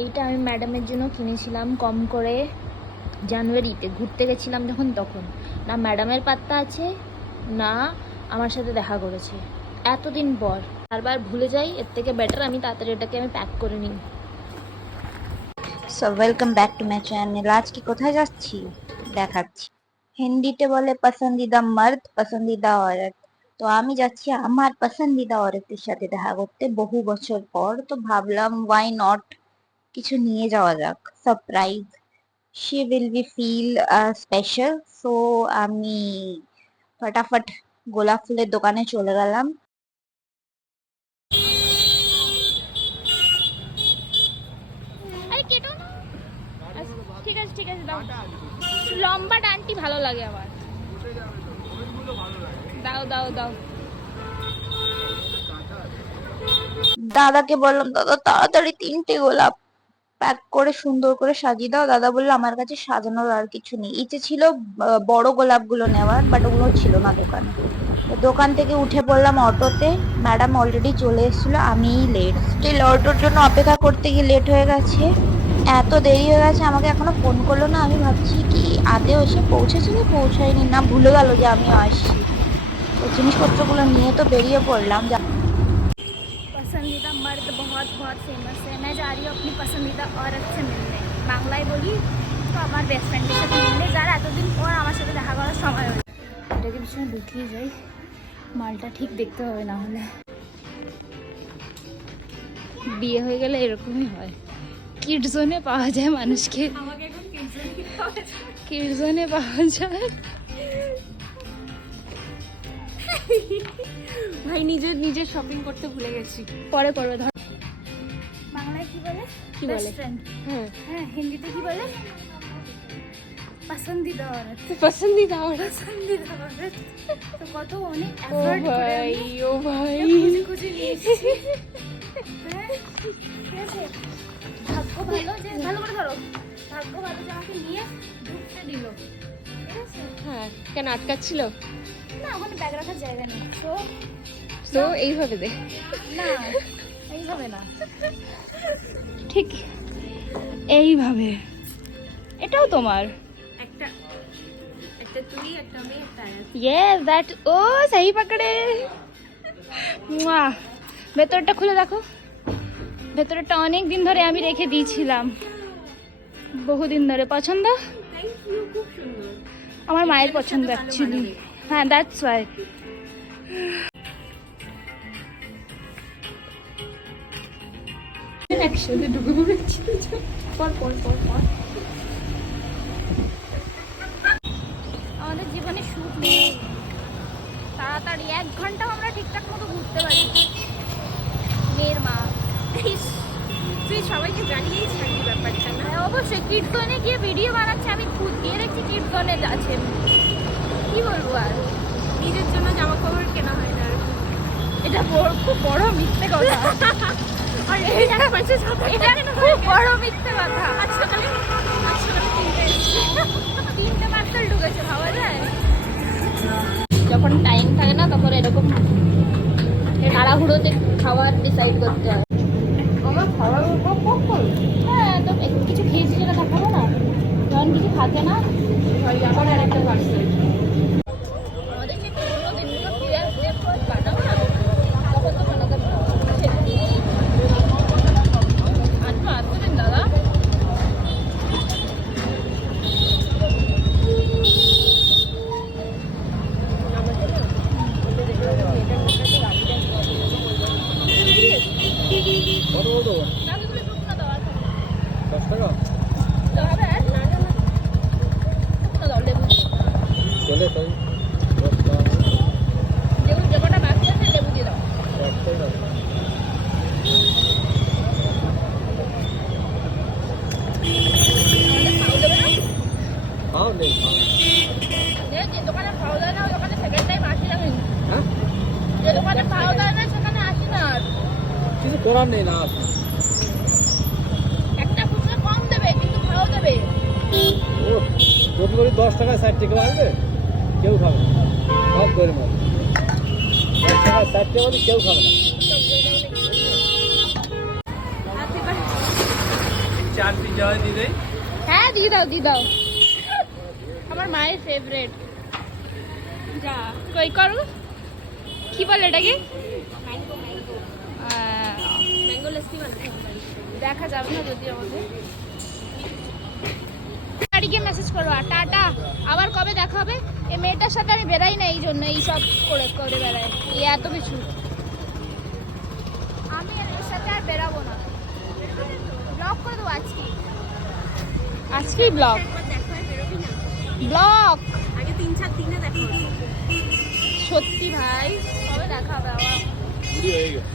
এইটা আমি ম্যাডামের জন্য কিনেছিলাম কম করে জানুয়ারিতে ঘুরতে গেছিলাম যখন, তখন না ম্যাডামের পাত্তা আছে না আমার সাথে দেখা করেছে এতদিন পর। বারবার ভুলে যাই, এর থেকে বেটার আমি তাড়াতাড়ি এটাকে আমি প্যাক করে নিই। So welcome back to my channel. আজকে কোথায় যাচ্ছি দেখাচ্ছি। হিন্দিতে বলে পসন্দিদা মার্দ পসন্দিদা औरत। তো আমি যাচ্ছি আমার পসন্দিদা औरतेর সাথে দেখা করতে বহু বছর পর। তো ভাবলাম ওয়াই নট, কিছু নিয়ে যাওয়া যাক, surprise. She will be feel special. So আমি ফটাফট গোলাপ ফুলের দোকানে চলে গেলাম। আরে কেটো না। ঠিক আছে ঠিক আছে, দাও। লম্বা ডানটি ভালো লাগে আমার। দাও দাও দাও। দাদাকে বললাম, দাদা তাড়াতাড়ি 3টে গোলাপ প্যাক করে সুন্দর করে সাজিয়ে দাও। দাদা বললো আমার কাছে সাজানোর আর কিছু নেই। ইচ্ছে ছিল বড় গোলাপগুলো নেওয়ার, বাট ওগুলো ছিল না দোকানে। তো দোকান থেকে উঠে পড়লাম অটোতে। ম্যাডাম অলরেডি চলে এসেছিল, আমিই লেট। স্টিল অটোর জন্য অপেক্ষা করতে গিয়ে লেট হয়ে গেছে, এত দেরি হয়ে গেছে। আমাকে এখনো ফোন করলো না। আমি ভাবছি কি আদেও এসে পৌঁছেছে কি পৌঁছায়নি, না ভুলে গেল যে আমিও আসছি। তো জিনিসপত্রগুলো নিয়ে তো বেরিয়ে পড়লাম। पसंदीदा मर्द बहुत बहुत फेमस है। मैं जा रही हूँ अपनी पसंदीदा औरत से मिलने। বাংলায় বলি তো আমার বেস্ট ফ্রেন্ডের সাথে মিললে, যারা এতদিন পর আমার সাথে দেখা করার সময় হলো। এটাকে পিছনে ঢুকিয়ে যাই, মালটা ঠিক দেখতে হবে, না হলে বিয়ে হয়ে গেলে এরকমই হয়। কিড জোনে পাওয়া যায় মানুষকে, আমাকে এখন কিড জোনে পাওয়া যায়। ভাই নিজের নিজের শপিং করতে ভুলে গেছি। পরে করবে, ধর। বাংলায় কি বলে? কি বেস্ট বলে? ফ্রেন্ড। হ্যাঁ, হ্যাঁ, হিন্দিতে কি বলে? পছন্দিদা औरत। পছন্দিদা औरत। পছন্দিদা औरत। তো কত অনেক ও এফর্ট করে ভাই, আমি ও ভাই, খুঁজে খুঁজে নিয়ে এসেছি। হ্যাঁ, ঠিক আছে। ভাগ্য ভালো যে, ভালো করে ধরো, ভাগ্য ভালো যে আমাকে নিয়ে ঢুকতে দিল। ঠিক আছে? হ্যাঁ, কেন আটকাচ্ছিল? না, ওখানে ব্যাগ রাখার জায়গা নেই। তো এইভাবে দে, না, এইভাবে না, ঠিক এইভাবে। এটাও তোমার? একটা একটা তুই, একটা আমি, একটা আয়াত। Yes, that, ও সহি পকড়ে। মুয়া। ভেতরটা খুলে দেখো, ভেতরটা অনেক দিন ধরে আমি রেখে দিয়েছিলাম, বহুদিন ধরে। পছন্দ? থ্যাংক ইউ, খুব সুন্দর। আমার মায়ের পছন্দ অ্যাকচুয়ালি। হ্যাঁ, দ্যাটস ওয়াই। একসাথে ঢুকে পড়েছি। পর পর পর পর। আমাদের জীবনে সুখ নেই, তাড়াতাড়ি 1 ঘন্টাও আমরা ঠিকঠাক মতো ঘুরতে পারি। মেয়ের মা। তুই সবাইকে জানিয়েই থাকবি ব্যাপারটা না? হ্যাঁ, অবশ্যই। কীর্তনে গিয়ে ভিডিও বানাচ্ছে, আমি খুদ গিয়ে দেখছি কীর্তনে আছেন। কি বলবো আর, নিজের জন্য জামা কাপড় কেনা হয় না। এটা খুব বড় মিথ্যে কথা। আর এটা পাশে সাথে এটা খুব বড় মিথ্যে কথা। সকালে তিনটে এসেছি। 3টে পার্সেল ঢুকেছে, ভাবা যায়? যখন টাইম থাকে না তখন এরকম তাড়াহুড়োতে খাবার ডিসাইড করতে হয়। আমার খাবার উপর কখন? হ্যাঁ, তো কিছু খেয়েছি যেটা দেখাবো না, যখন কিছু খাতে না। ভাই আবার আর একটা পার্সেল। আমাদের যে পুরোনো দিনগুলো ফিরে আসবে, বানাবো না তখন তো বানাতে পারবো। আচ্ছা, আসবেন দাদা? যে কটা বাকি আছে লেবু দিয়ে দাও। আমাদের খাও দেবে না? যে দোকানে খাওয়া দেয় না ওই দোকানে সেকেন্ড টাইম আসি না কিন্তু। যে দোকানে খাওয়া দেয় না সেখানে আসি না আর। কিছু করার নেই না। একটা খুচরা কম দেবে কিন্তু খাওয়া দেবে। ও যদি বলি 10 টাকায় 60 টাকা আসবে, কেউ খাবে না। সব ধরে মাল 10 টাকায় 60 টাকা বলি কেউ খাবে না। চার পিস হয় দিদি। হ্যাঁ দিয়ে দাও আমার মায়ের ফেভারিট। যা কই করো কি বলে এটাকে? ম্যাঙ্গো লস্যি বানাতে দেখা যাবে না যদি আমাদের। বাড়িকে মেসেজ করো আর টাটা, আবার কবে দেখা হবে? এই মেয়েটার সাথে আমি বেরাই না এই জন্য, এই সব করে করে বেড়াই এত কিছু। আমি এর সাথে আর বেরাবো না, ব্লগ করে দেবো আজকেই ব্লগ আগে 3-4 দিনে দেখা হবে। সত্যি ভাই কবে দেখা হবে আবার? হয়ে গেছে।